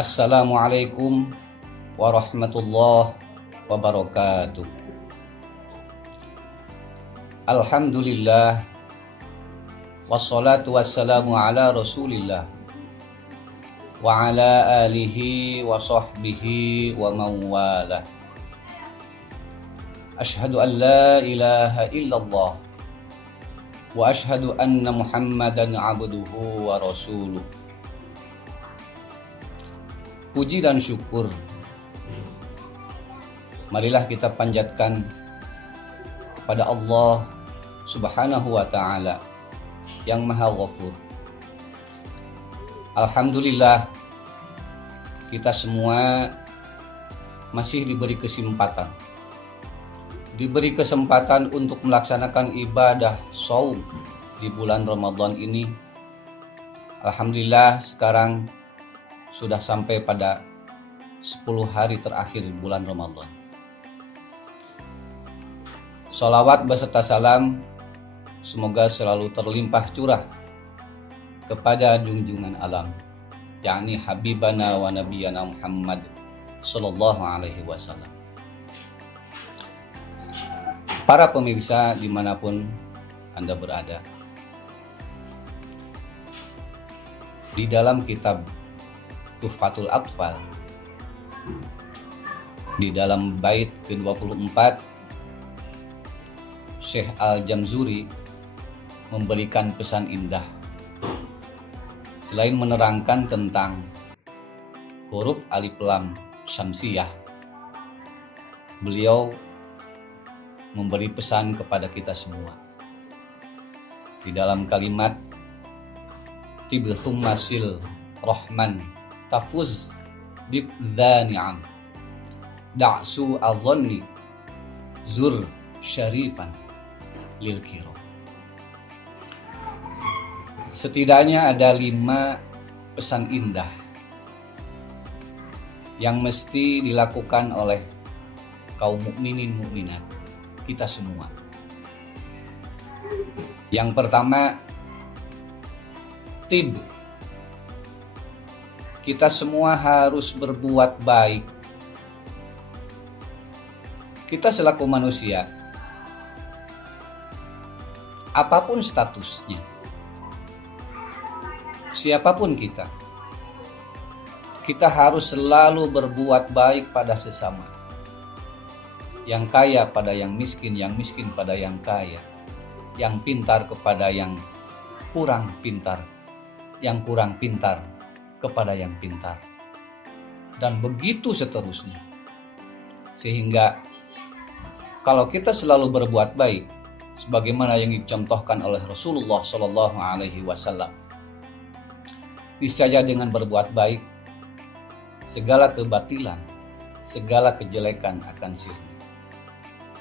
Assalamualaikum warahmatullahi wabarakatuh. Alhamdulillah, wassalatu wassalamu ala rasulillah wa ala alihi wa sahbihi wa mawalah. Ashhadu an la ilaha illallah wa ashhadu anna muhammadan abduhu wa rasuluh. Puji dan syukur marilah kita panjatkan kepada Allah Subhanahu wa ta'ala yang Maha Ghafur. Alhamdulillah, kita semua masih diberi kesempatan untuk melaksanakan ibadah shaum di bulan Ramadan ini. Alhamdulillah, sekarang sudah sampai pada 10 hari terakhir bulan Ramadan. Sholawat beserta salam semoga selalu terlimpah curah kepada junjungan alam, yakni Habibana wa Nabiyana Muhammad sallallahu alaihi wasallam. Para pemirsa dimanapun Anda berada, di dalam kitab Tuhfatul Atfal, di dalam bait ke-24, Syekh Al-Jamzuri memberikan pesan indah. Selain menerangkan tentang huruf alif lam syamsiyah, beliau memberi pesan kepada kita semua. Di dalam kalimat Tibthum masil Rahman tafuz bidhani'am da'su al-dhanni zur syarifan lil kiro. Setidaknya ada 5 pesan indah yang mesti dilakukan oleh kaum mukminin mukminat, kita semua. Yang pertama, kita semua harus berbuat baik. Kita selaku manusia, apapun statusnya, siapapun kita harus selalu berbuat baik pada sesama. Yang kaya pada yang miskin pada yang kaya, yang pintar kepada yang kurang pintar, yang kurang pintar kepada yang pintar, dan begitu seterusnya. Sehingga kalau kita selalu berbuat baik sebagaimana yang dicontohkan oleh Rasulullah Shallallahu Alaihi Wasallam, niscaya dengan berbuat baik segala kebatilan, segala kejelekan akan sirna.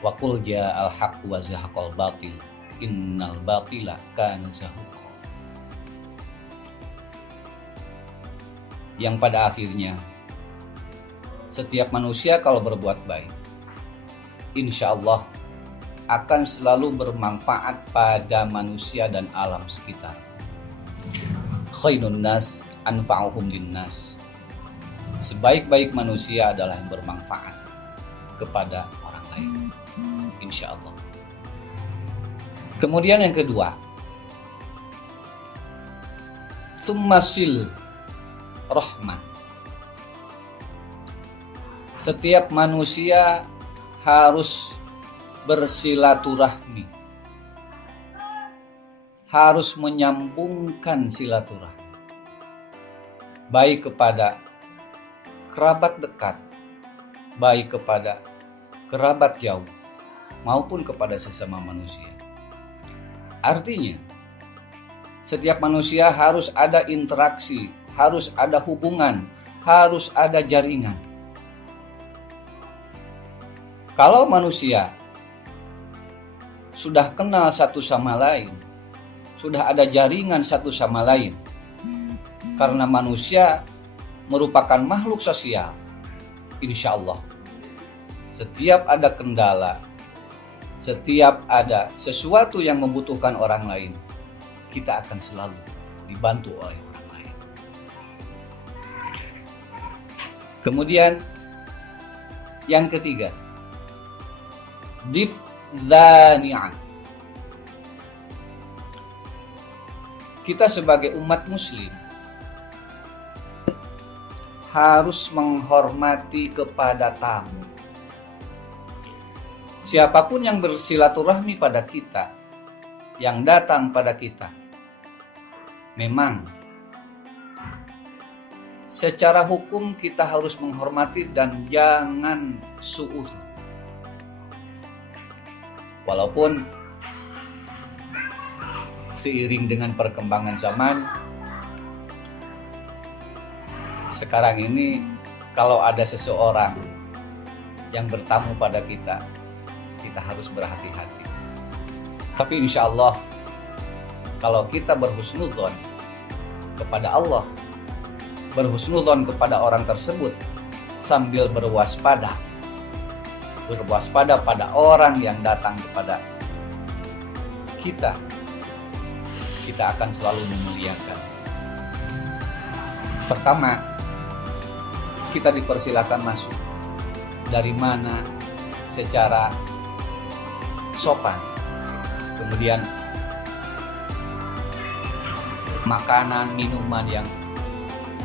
Wa qul ja'al haqq wa zahaqal batil innal batila kana zahuqa. Yang pada akhirnya setiap manusia kalau berbuat baik, insya Allah akan selalu bermanfaat pada manusia dan alam sekitar. Khairun nas anfa'uhum linnas. Sebaik-baik manusia adalah yang bermanfaat kepada orang lain, insya Allah. Kemudian yang kedua, summasil rahmah. Setiap manusia harus bersilaturahmi, harus menyambungkan silaturahmi, baik kepada kerabat dekat, baik kepada kerabat jauh, maupun kepada sesama manusia. Artinya, setiap manusia harus ada interaksi, harus ada hubungan, harus ada jaringan. Kalau manusia sudah kenal satu sama lain, sudah ada jaringan satu sama lain, karena manusia merupakan makhluk sosial, insya Allah setiap ada kendala, setiap ada sesuatu yang membutuhkan orang lain, kita akan selalu dibantu oleh orang lain. Kemudian yang ketiga, difdhani'an. Kita sebagai umat muslim harus menghormati kepada tamu. Siapapun yang bersilaturahmi pada kita, yang datang pada kita, memang secara hukum kita harus menghormati dan jangan suudzon. Walaupun seiring dengan perkembangan zaman, sekarang ini kalau ada seseorang yang bertamu pada kita, kita harus berhati-hati. Tapi insya Allah, kalau kita berhusnudzon kepada Allah, berhusnudzon kepada orang tersebut, sambil berwaspada pada orang yang datang kepada kita, kita akan selalu memuliakan. Pertama, kita dipersilakan masuk dari mana secara sopan. Kemudian makanan, minuman yang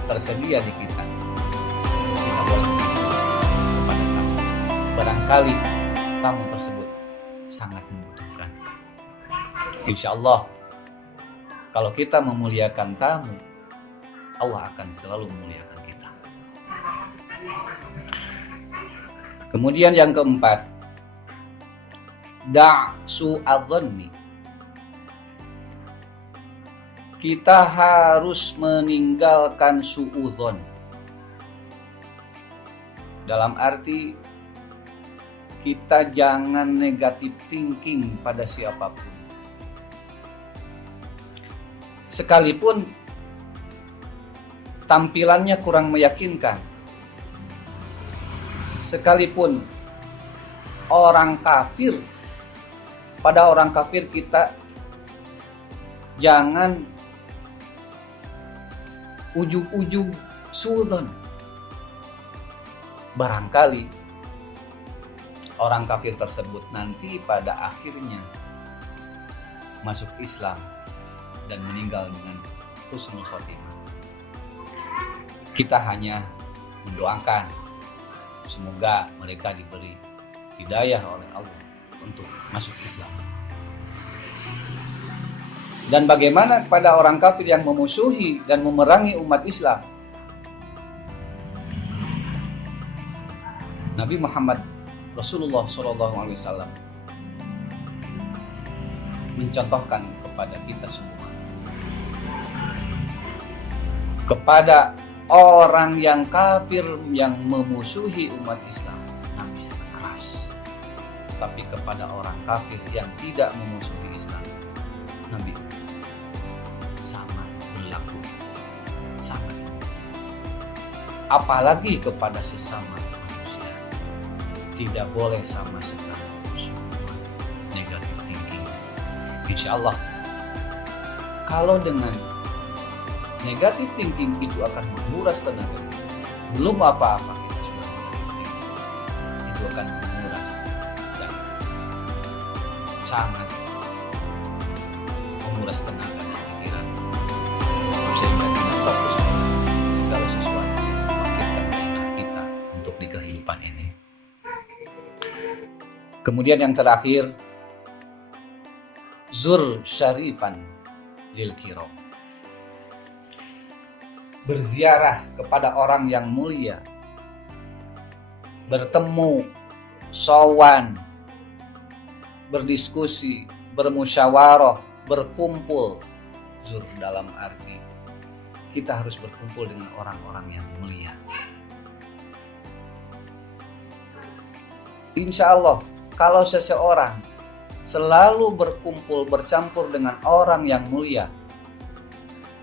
tersedia di kita boleh kepada tamu. Barangkali tamu tersebut sangat membutuhkan. Insya Allah, kalau kita memuliakan tamu, Allah akan selalu memuliakan kita. Kemudian yang keempat, da'su'adhanni. Kita harus meninggalkan suudzon. Dalam arti kita jangan negatif thinking pada siapapun. Sekalipun tampilannya kurang meyakinkan, sekalipun orang kafir, pada orang kafir kita jangan ujug-ujug suudzon. Barangkali orang kafir tersebut nanti pada akhirnya masuk Islam dan meninggal dengan husnul khotimah. Kita hanya mendoakan semoga mereka diberi hidayah oleh Allah untuk masuk Islam. Dan bagaimana kepada orang kafir yang memusuhi dan memerangi umat Islam? Nabi Muhammad Rasulullah SAW mencontohkan kepada kita semua, kepada orang yang kafir yang memusuhi umat Islam, Nabi sangat keras. Tapi kepada orang kafir yang tidak memusuhi Islam, Nabi sangat berlaku, sangat. Apalagi kepada sesama manusia, tidak boleh sama sekali suudzon, negatif thinking. Insya Allah, kalau dengan negatif thinking itu akan menguras tenaga. Belum apa-apa kita sudah negatif thinking, itu akan menguras dan sangat menguras tenaga dan pikiran, sehingga kita fokus segala sesuatu yang membangkitkan gairah kita untuk di kehidupan ini. Kemudian yang terakhir, zur syarifan lil kiram. Berziarah kepada orang yang mulia, bertemu, sowan, berdiskusi, bermusyawarah, berkumpul. Zur dalam arti kita harus berkumpul dengan orang-orang yang mulia. Insya Allah, kalau seseorang selalu berkumpul, bercampur dengan orang yang mulia,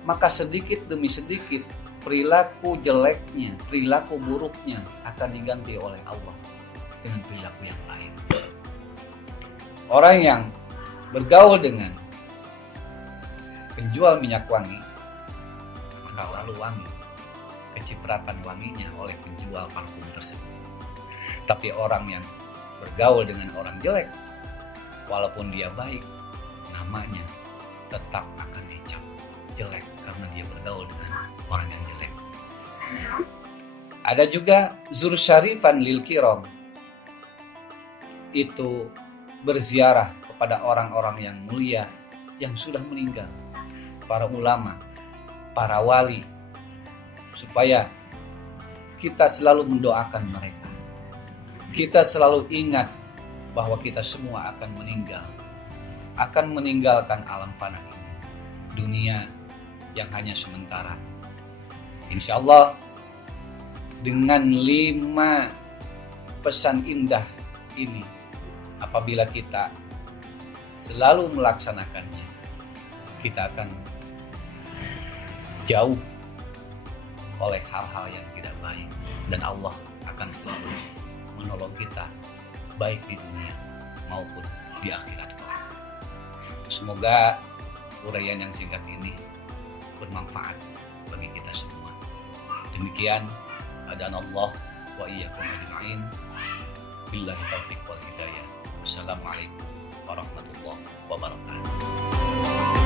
maka sedikit demi sedikit perilaku jeleknya, perilaku buruknya akan diganti oleh Allah dengan perilaku yang lain. Orang yang bergaul dengan penjual minyak wangi, maka selalu wangi. kecipratan wanginya oleh penjual parfum tersebut. Tapi orang yang bergaul dengan orang jelek, walaupun dia baik, namanya tetap akan dicap jelek karena dia bergaul dengan orang yang jelek. Ada juga zur syarifan lil kiram, itu berziarah kepada orang-orang yang mulia yang sudah meninggal, para ulama, para wali, supaya kita selalu mendoakan mereka. Kita selalu ingat bahwa kita semua akan meninggal, akan meninggalkan alam fana ini, dunia yang hanya sementara. Insya Allah dengan 5 pesan indah ini, apabila kita selalu melaksanakannya, kita akan jauh oleh hal-hal yang tidak baik, dan Allah akan selalu menolong kita baik di dunia maupun di akhirat. Semoga uraian yang singkat ini bermanfaat bagi kita semua. Demikian, adanallah wa iyyakum ajma'in. Billahi taufiq wal hidayah. Wassalamualaikum warahmatullahi wabarakatuh.